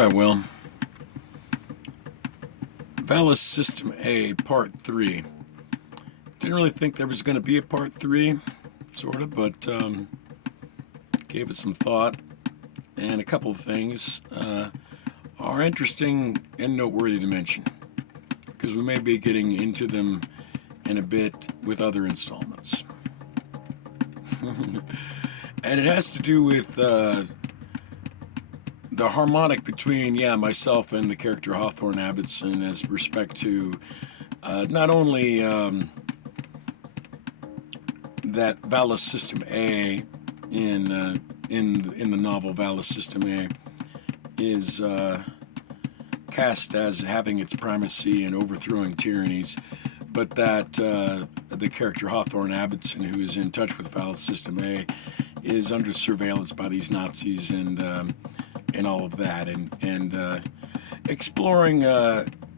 Alright, well, VALIS System A, Part 3. Didn't really think there was going to be a Part 3, sort of, but gave it some thought. And a couple of things are interesting and noteworthy to mention, because we may be getting into them in a bit with other installments. And it has to do with the harmonic between, myself and the character Hawthorne Abbottson as respect to not only that VALIS System A in the novel VALIS System A is cast as having its primacy and overthrowing tyrannies, but that the character Hawthorne Abbottson, who is in touch with VALIS System A, is under surveillance by these Nazis and all of that, and exploring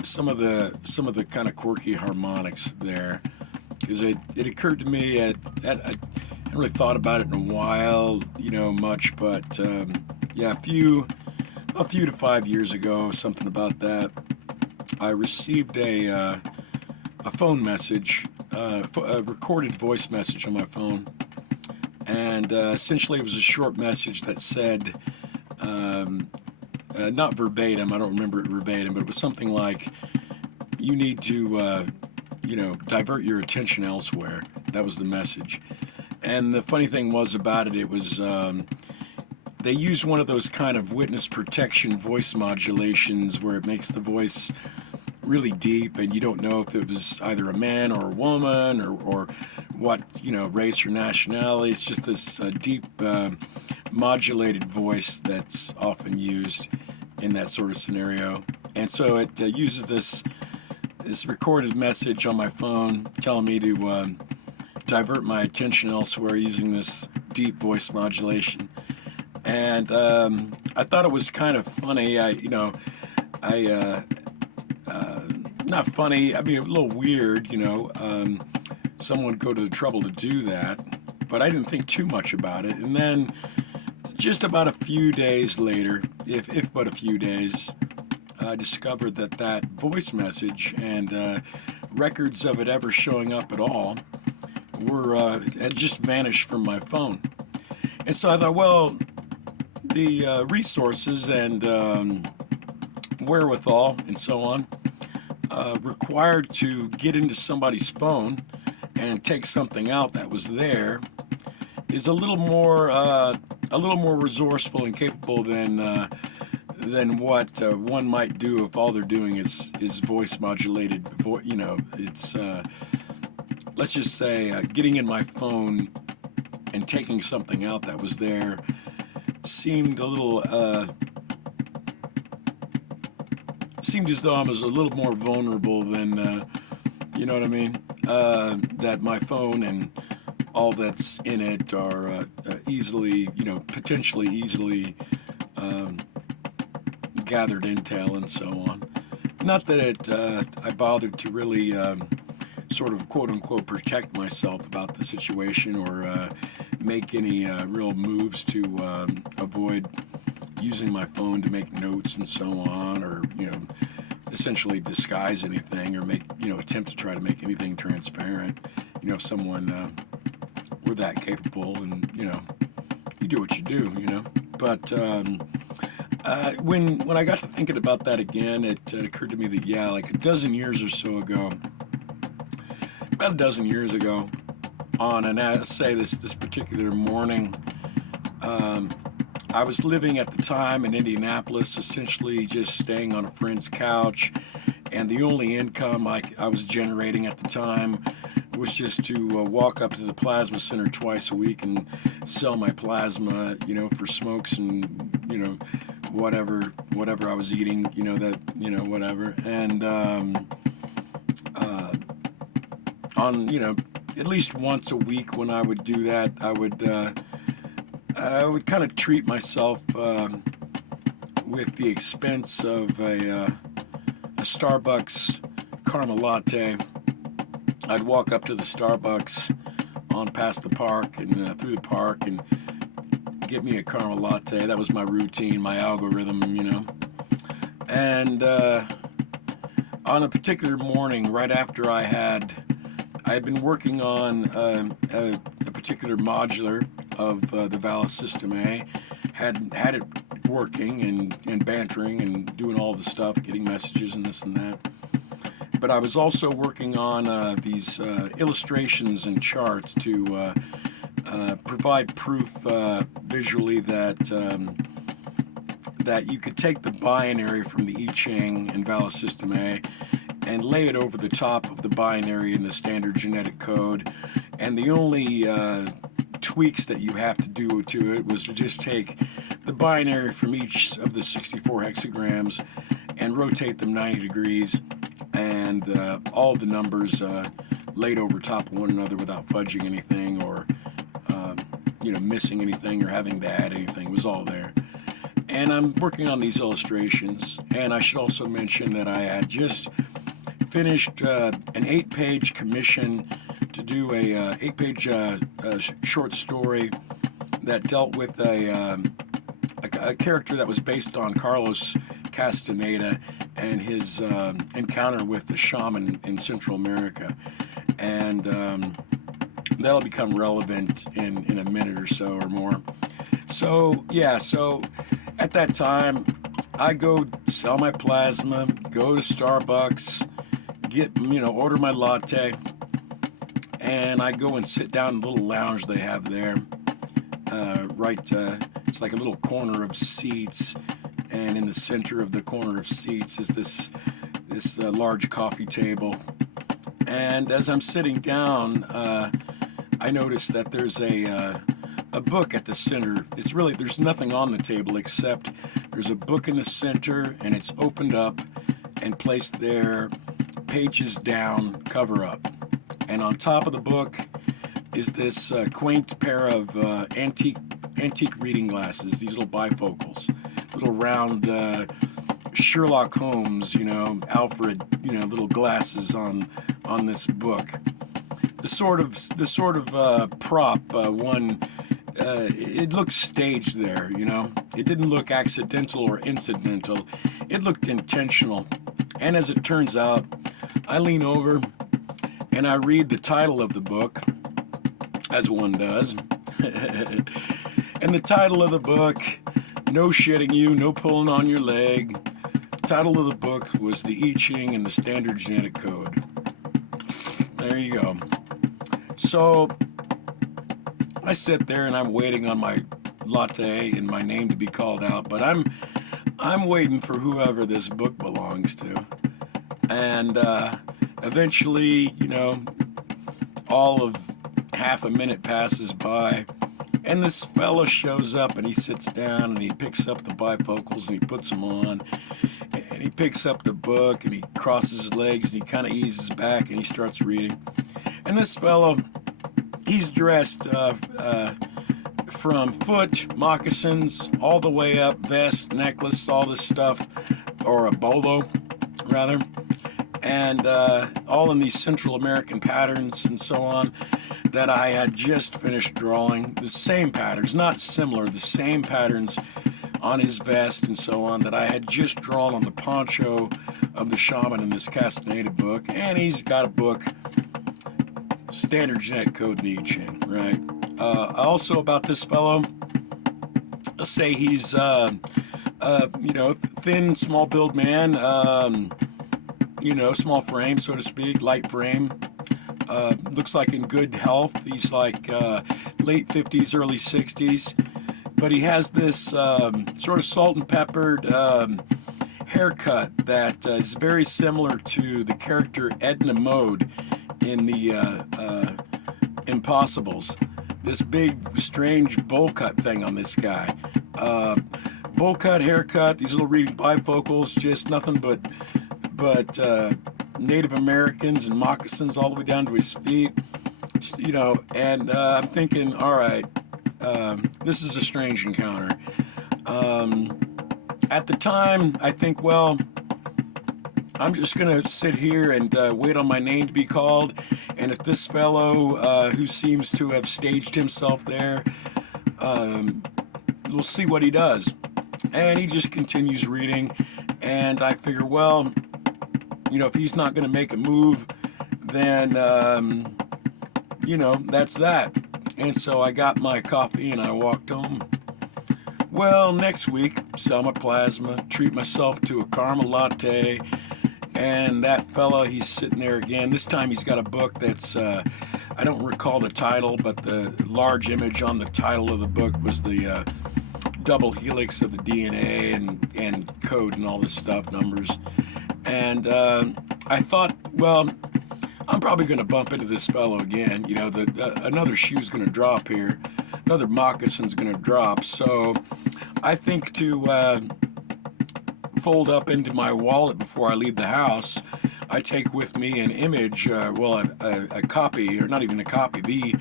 some of the kind of quirky harmonics there, because it occurred to me I hadn't really thought about it in a while, much, but a few to 5 years ago, something about that, I received a phone message, a recorded voice message on my phone, and essentially it was a short message that said, not verbatim, I don't remember it verbatim, but it was something like, you need to, divert your attention elsewhere. That was the message. And the funny thing was about it, it was, they used one of those kind of witness protection voice modulations where it makes the voice really deep and you don't know if it was either a man or a woman or what, race or nationality. It's just this deep modulated voice that's often used in that sort of scenario. And so it uses this recorded message on my phone telling me to divert my attention elsewhere using this deep voice modulation. And I thought it was kind of funny. Not funny, I mean, a little weird, someone would go to the trouble to do that, but I didn't think too much about it. And then just about a few days later, if but a few days, I discovered that voice message and records of it ever showing up at all had just vanished from my phone. And so I thought, well, the resources and wherewithal and so on required to get into somebody's phone and take something out that was there is a little more resourceful and capable than what one might do if all they're doing is voice modulated. It's let's just say getting in my phone and taking something out that was there seemed a little seemed as though I was a little more vulnerable than you know what I mean, that my phone and all that's in it are easily, potentially easily gathered intel and so on. Not that I bothered to really sort of quote-unquote protect myself about the situation or make any real moves to avoid using my phone to make notes and so on, or essentially disguise anything or make attempt to try to make anything transparent. If someone were that capable, and you do what you do, But when I got to thinking about that again, it occurred to me that like a dozen years or so ago, about a dozen years ago, on this particular morning, I was living at the time in Indianapolis, essentially just staying on a friend's couch, and the only income I was generating at the time was just to walk up to the plasma center twice a week and sell my plasma, for smokes and whatever I was eating, whatever. And on at least once a week when I would do that, I would kind of treat myself with the expense of a Starbucks caramel latte. I'd walk up to the Starbucks on past the park and through the park and get me a caramel latte. That was my routine, my algorithm, And on a particular morning, right after I had been working on a particular modular of the VALIS System A, had it working and bantering and doing all the stuff, getting messages and this and that. But I was also working on these illustrations and charts to provide proof visually that that you could take the binary from the I Ching in VALIS System A and lay it over the top of the binary in the standard genetic code. And the only tweaks that you have to do to it was to just take the binary from each of the 64 hexagrams and rotate them 90 degrees, and all the numbers laid over top of one another without fudging anything or missing anything or having to add anything. It was all there. And I'm working on these illustrations, and I should also mention that I had just finished an 8-page commission to do a 8-page short story that dealt with a character that was based on Carlos Castaneda and his encounter with the shaman in Central America. And that'll become relevant in a minute or so or more. So yeah, so at that time I go sell my plasma, go to Starbucks, order my latte, and I go and sit down in the little lounge they have there. It's like a little corner of seats, and in the center of the corner of seats is this large coffee table. And as I'm sitting down, I notice that there's a book at the center. There's nothing on the table except there's a book in the center, and it's opened up and placed there, pages down, cover up. And on top of the book is this quaint pair of antique reading glasses, these little bifocals, little round Sherlock Holmes, Alfred, little glasses on this book. The sort of prop it looked staged there, It didn't look accidental or incidental. It looked intentional. And as it turns out, I lean over and I read the title of the book, as one does. And the title of the book, No Shitting You, No Pulling on Your Leg. The title of the book was The I Ching and the Standard Genetic Code. There you go. So I sit there and I'm waiting on my latte and my name to be called out, but I'm waiting for whoever this book belongs to. And eventually, all of half a minute passes by, and this fellow shows up and he sits down and he picks up the bifocals and he puts them on, and he picks up the book and he crosses his legs and he kind of eases back and he starts reading. And this fellow, he's dressed from foot, moccasins, all the way up, vest, necklace, all this stuff, or a bolo, rather, and all in these Central American patterns and so on that I had just finished drawing. The same patterns, not similar, the same patterns on his vest and so on that I had just drawn on the poncho of the shaman in this Castaneda book. And he's got a book, Standard Genetic Code in I Ching, right? Also about this fellow, let's say he's, thin, small build man, small frame, so to speak, light frame. Looks like in good health. He's like late 50s, early 60s. But he has this sort of salt and peppered haircut that is very similar to the character Edna Mode in the Impossibles. This big, strange bowl cut thing on this guy. Bowl cut, haircut, these little reading bifocals, just nothing but Native Americans and moccasins all the way down to his feet, and I'm thinking, all right, this is a strange encounter. At the time, I think, well, I'm just going to sit here and wait on my name to be called, and if this fellow who seems to have staged himself there, we'll see what he does. And he just continues reading, And I figure, well, if he's not going to make a move, then, that's that. And so I got my coffee and I walked home. Well, next week, sell my plasma, treat myself to a caramel latte, and that fella, he's sitting there again. This time he's got a book that's, I don't recall the title, but the large image on the title of the book was the double helix of the DNA and code and all this stuff, numbers. And I thought, well, I'm probably going to bump into this fellow again. Another shoe's going to drop here. Another moccasin's going to drop. So I think to fold up into my wallet before I leave the house, I take with me an image, a copy, or not even a copy, the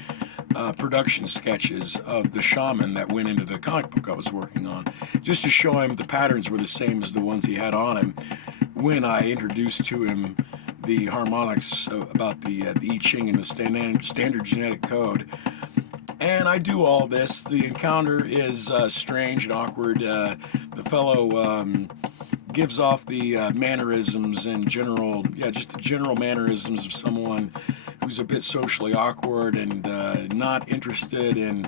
production sketches of the shaman that went into the comic book I was working on, just to show him the patterns were the same as the ones he had on him when I introduced to him the harmonics about the I Ching and the standard genetic code. And I do all this. The encounter is strange and awkward. The fellow gives off the mannerisms and just the general mannerisms of someone who's a bit socially awkward and not interested in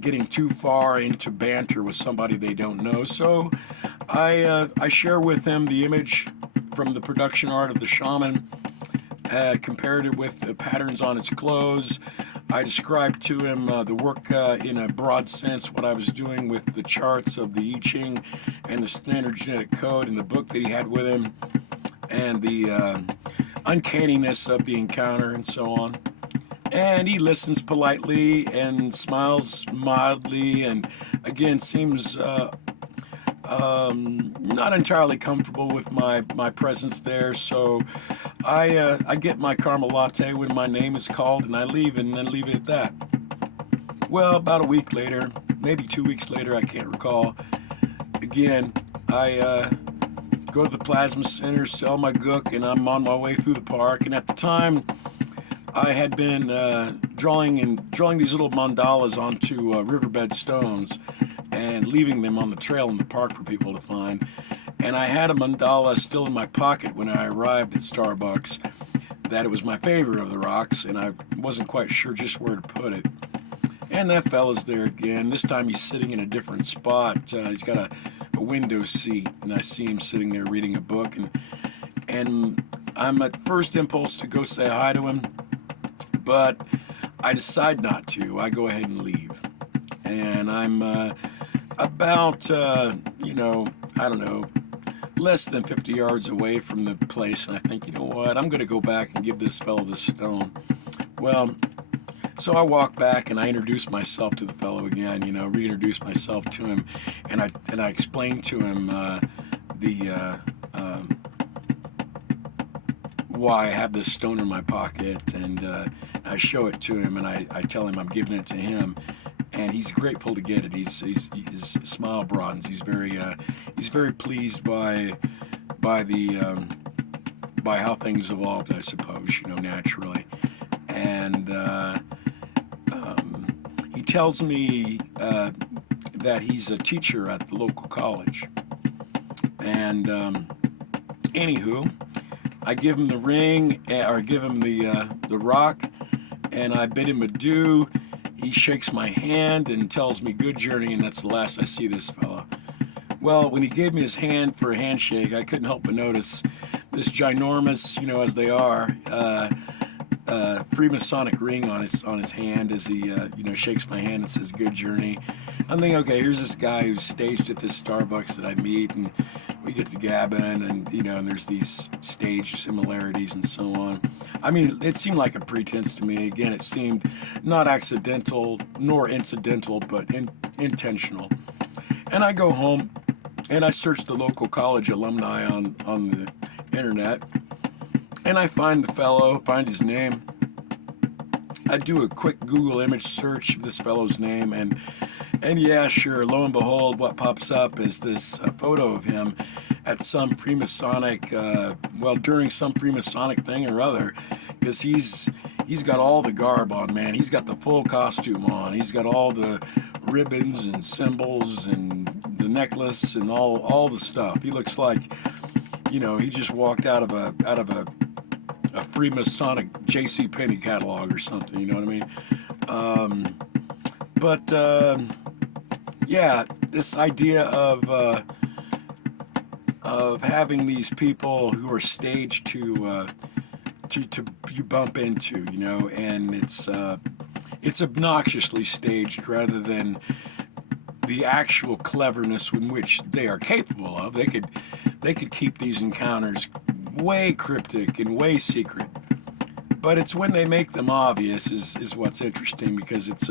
getting too far into banter with somebody they don't know. So I share with him the image from the production art of the shaman, compared it with the patterns on its clothes. I described to him the work in a broad sense, what I was doing with the charts of the I Ching and the standard genetic code in the book that he had with him, and the uncanniness of the encounter and so on. And he listens politely and smiles mildly, and again seems not entirely comfortable with my presence there. So I get my caramel latte when my name is called, and I leave, and then leave it at that. Well, about a week later, maybe 2 weeks later, I can't recall. Again, I go to the plasma center, sell my gook, and I'm on my way through the park. And at the time, I had been drawing these little mandalas onto riverbed stones and leaving them on the trail in the park for people to find. And I had a mandala still in my pocket when I arrived at Starbucks, that it was my favorite of the rocks, and I wasn't quite sure just where to put it. And that fella's there again. This time he's sitting in a different spot. He's got a window seat, and I see him sitting there reading a book, and I'm at first impulse to go say hi to him, but I decide not to. I go ahead and leave. And I'm about, I don't know, less than 50 yards away from the place, and I think, you know what, I'm going to go back and give this fellow the stone. Well, so I walk back and I introduce myself to the fellow again, reintroduce myself to him, and I explain to him why I have this stone in my pocket, and I show it to him, and I tell him I'm giving it to him. And he's grateful to get it. His smile broadens. He's very pleased by how things evolved, I suppose, naturally. And he tells me that he's a teacher at the local college. And anywho, I give him the ring, or give him the rock, and I bid him adieu. He shakes my hand and tells me good journey, and that's the last I see this fella. Well, when he gave me his hand for a handshake, I couldn't help but notice this ginormous, as they are, Freemasonic ring on his hand as he, shakes my hand and says good journey. I'm thinking, okay, here's this guy who's staged at this Starbucks that I meet, and we get to gabbing, and and there's these stage similarities and so on. I mean, it seemed like a pretense to me. Again, it seemed not accidental nor incidental, but intentional. And I go home and I search the local college alumni on the internet, and I find the fellow, find his name. I do a quick Google image search of this fellow's name, and yeah, sure, lo and behold, what pops up is this photo of him at some Freemasonic, during some Freemasonic thing or other, because he's got all the garb on, man. He's got the full costume on. He's got all the ribbons and symbols and the necklace and all the stuff. He looks like, you know, he just walked out of a Freemasonic J.C. Penney catalog or something. You know what I mean? Yeah, this idea of having these people who are staged to you bump into, you know, and it's obnoxiously staged rather than the actual cleverness in which they are capable of. They could keep these encounters way cryptic and way secret, but it's when they make them obvious is what's interesting, because it's